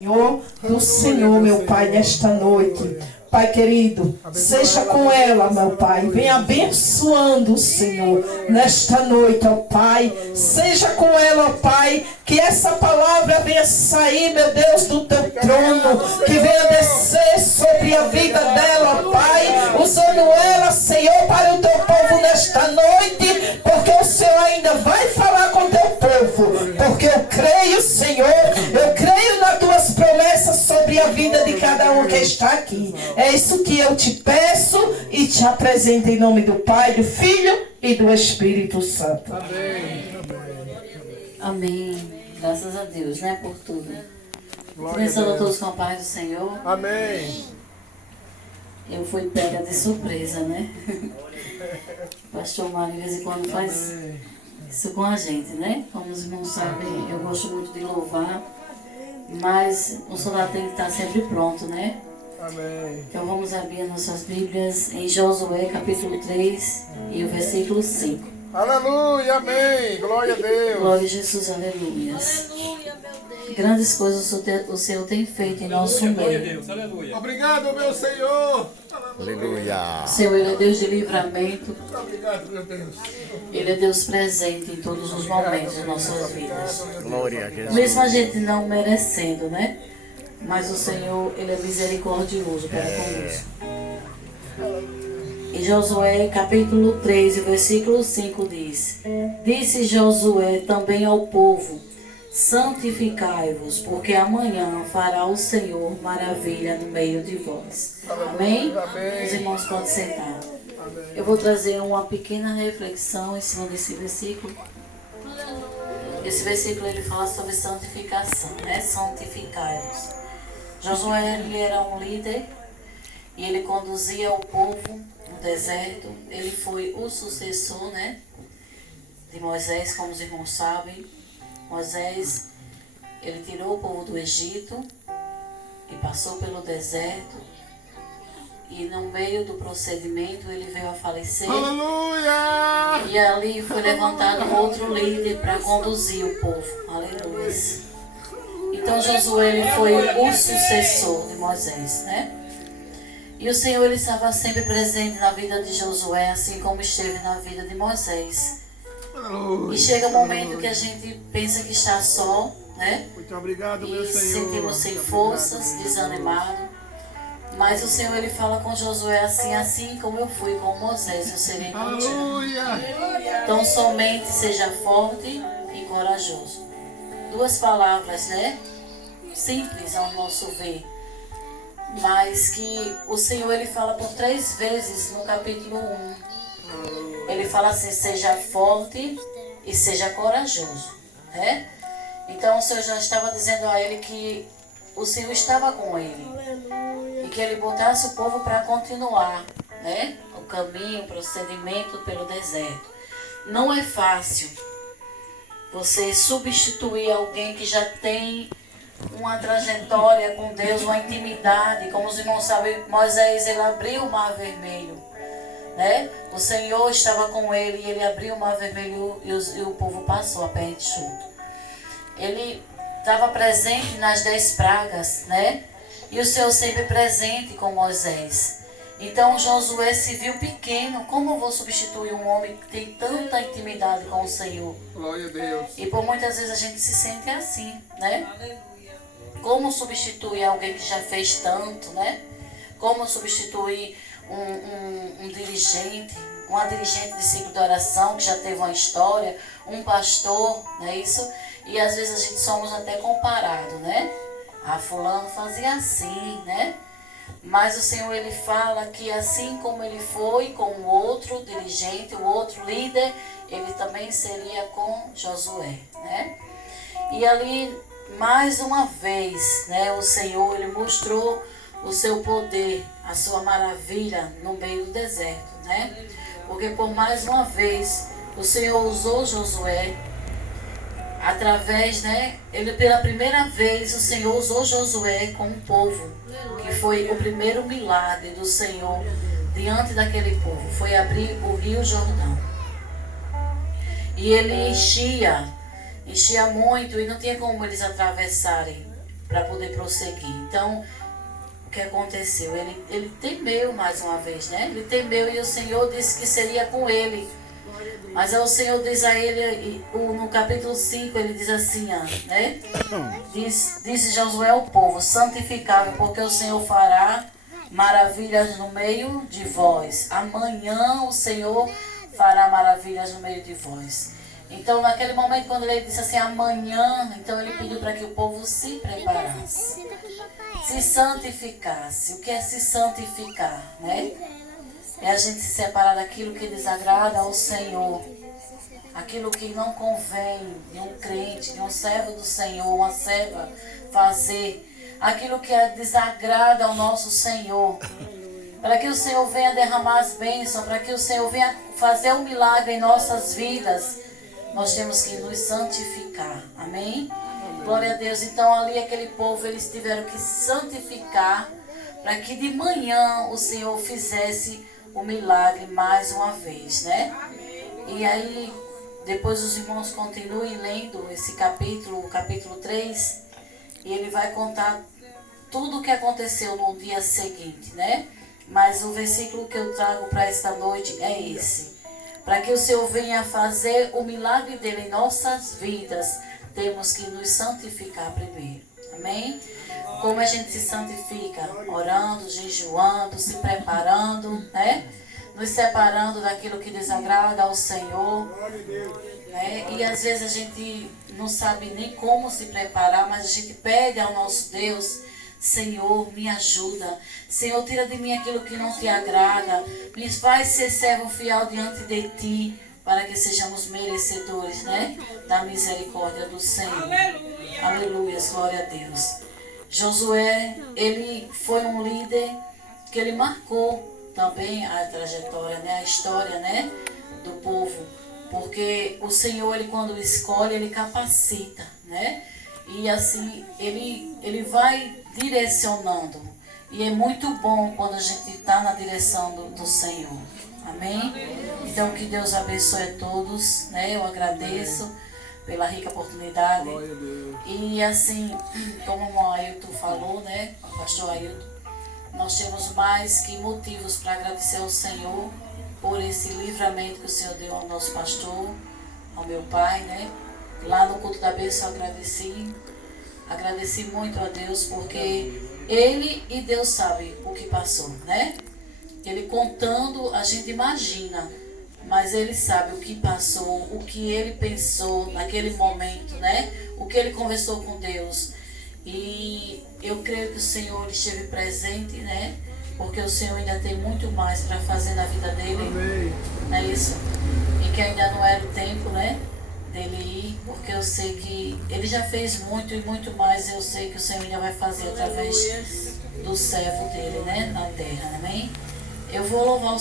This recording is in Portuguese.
Senhor do Senhor, meu Pai, nesta noite. Pai querido, seja com ela, meu Pai. Venha abençoando, Senhor, nesta noite, ó Pai. Seja com ela, ó Pai. Que essa palavra venha sair, meu Deus, do teu trono. Que venha descer sobre a vida dela, ó Pai. Usando ela, Senhor, para o teu povo nesta noite. Porque o Senhor ainda vai falar com o teu povo. Porque eu creio, Senhor, eu creio nas tuas promessas sobre a vida de cada um que está aqui. É isso que eu te peço e te apresento em nome do Pai, do Filho e do Espírito Santo. Amém. Amém. Graças a Deus, né, por tudo. Começando todos com a paz do Senhor. Amém. Eu fui pega de surpresa, né? O pastor Mário de vez em quando faz isso com a gente, né? Como os irmãos sabem, eu gosto muito de louvar, mas o soldado tem que estar sempre pronto, né? Amém. Então vamos abrir as nossas Bíblias em Josué capítulo 3 e o versículo 5. Aleluia, amém. Glória a Deus. Glória a Jesus, aleluia. Grandes coisas o Senhor tem feito em nosso meio. Obrigado, meu Senhor. Aleluia. O Senhor, Ele é Deus de livramento. Obrigado, meu Deus. Ele é Deus presente em todos os momentos de nossas vidas. Glória a Jesus. Mesmo a gente não merecendo, né? Mas o Senhor, Ele é misericordioso para conosco. Em Josué capítulo 3, versículo 5 diz: Disse Josué também ao povo: santificai-vos, porque amanhã fará o Senhor maravilha no meio de vós. Amém? Amém. Os irmãos podem sentar. Eu vou trazer uma pequena reflexão em cima desse versículo. Esse versículo ele fala sobre santificação, né? Santificai-vos. Josué ele era um líder e ele conduzia o povo no deserto. Ele foi o sucessor, né, de Moisés, como os irmãos sabem. Moisés, ele tirou o povo do Egito e passou pelo deserto. E no meio do procedimento ele veio a falecer. Aleluia. E ali foi levantado um outro líder para conduzir o povo. Aleluia. Então Josué ele foi o sucessor de Moisés, né? E o Senhor ele estava sempre presente na vida de Josué, assim como esteve na vida de Moisés. Aleluia. E chega um momento que a gente pensa que está só, né? Muito obrigado, meu E Senhor. sentimos sem Muito forças, obrigado. desanimado. Mas o Senhor ele fala com Josué assim como eu fui com Moisés, eu serei contigo. Aleluia. Então somente seja forte e corajoso. Duas palavras, né? Simples ao nosso ver. Mas que o Senhor ele fala por 3 vezes no capítulo 1. Ele fala assim: seja forte e seja corajoso, né? Então o Senhor já estava dizendo a ele que o Senhor estava com ele e que ele botasse o povo para continuar, né? O caminho, o procedimento pelo deserto. Não é fácil você substituir alguém que já tem uma trajetória com Deus, uma intimidade. Como os irmãos sabem, Moisés ele abriu o mar vermelho, né? O Senhor estava com ele e ele abriu o mar vermelho e o povo passou a pé enxuto. Ele estava presente nas 10 pragas, né? E o Senhor sempre presente com Moisés. Então Josué se viu pequeno. Como eu vou substituir um homem que tem tanta intimidade com o Senhor? Glória a Deus. E por muitas vezes a gente se sente assim, né? Como substituir alguém que já fez tanto, né? Como substituir um dirigente, uma dirigente de ciclo de oração que já teve uma história, um pastor, não é isso? E às vezes a gente somos até comparado, né? Ah, fulano fazia assim, né? Mas o Senhor ele fala que assim como ele foi com o outro dirigente, o outro líder, ele também seria com Josué, né? E ali, mais uma vez, né, o Senhor ele mostrou o seu poder, a sua maravilha no meio do deserto, né? Porque por mais uma vez o Senhor usou Josué através, né? Ele pela primeira vez o Senhor usou Josué com o povo, que foi o primeiro milagre do Senhor diante daquele povo, foi abrir o Rio Jordão. E ele enchia muito e não tinha como eles atravessarem. para poder prosseguir. Então, o que aconteceu? Ele temeu mais uma vez, né? Ele temeu e o Senhor disse que seria com ele. Mas o Senhor diz a ele, no capítulo 5, ele diz assim, né? Disse Josué ao povo, santificai-vos, porque o Senhor fará maravilhas no meio de vós. Amanhã o Senhor fará maravilhas no meio de vós. Então, naquele momento, quando ele disse assim, amanhã, então ele pediu para que o povo se preparasse, se santificasse. O que é se santificar, né? É a gente se separar daquilo que desagrada ao Senhor, aquilo que não convém de um crente, de um servo do Senhor, uma serva fazer, aquilo que desagrada ao nosso Senhor, para que o Senhor venha derramar as bênçãos, para que o Senhor venha fazer um milagre em nossas vidas, nós temos que nos santificar, amém? Glória a Deus. Então ali aquele povo, eles tiveram que se santificar, para que de manhã o Senhor fizesse o milagre mais uma vez, né? E aí, depois os irmãos continuem lendo esse capítulo, o capítulo 3, e ele vai contar tudo o que aconteceu no dia seguinte, né? Mas o versículo que eu trago para esta noite é esse. Para que o Senhor venha fazer o milagre dele em nossas vidas, temos que nos santificar primeiro. Amém? Como a gente se santifica? Orando, jejuando, se preparando, né? Nos separando daquilo que desagrada ao Senhor, né? E às vezes a gente não sabe nem como se preparar, mas a gente pede ao nosso Deus, Senhor, me ajuda. Senhor, tira de mim aquilo que não te agrada. Me faz ser servo fiel diante de ti, para que sejamos merecedores, né? Da misericórdia do Senhor. Aleluia. Aleluia, glória a Deus. Josué, ele foi um líder que ele marcou também a trajetória, né? A história, né? Do povo. Porque o Senhor, ele quando escolhe, ele capacita, né? E assim, ele vai direcionando. E é muito bom quando a gente está na direção do Senhor. Amém? Então, que Deus abençoe a todos, né? Eu agradeço pela rica oportunidade. E assim, como o Ailton falou, né? O pastor Ailton, nós temos mais que motivos para agradecer ao Senhor por esse livramento que o Senhor deu ao nosso pastor, ao meu pai, né? Lá no culto da bênção eu agradeci muito a Deus, porque ele e Deus sabe o que passou, né? Ele contando, a gente imagina, mas ele sabe o que passou, o que ele pensou naquele momento, né? O que ele conversou com Deus. E eu creio que o Senhor esteve presente, né? Porque o Senhor ainda tem muito mais para fazer na vida dele. Amém. Não é isso? E que ainda não era o tempo, né? Dele ir, porque eu sei que ele já fez muito e muito mais. Eu sei que o Senhor ainda vai fazer através do servo dele, né? Na terra, amém? Eu vou louvar o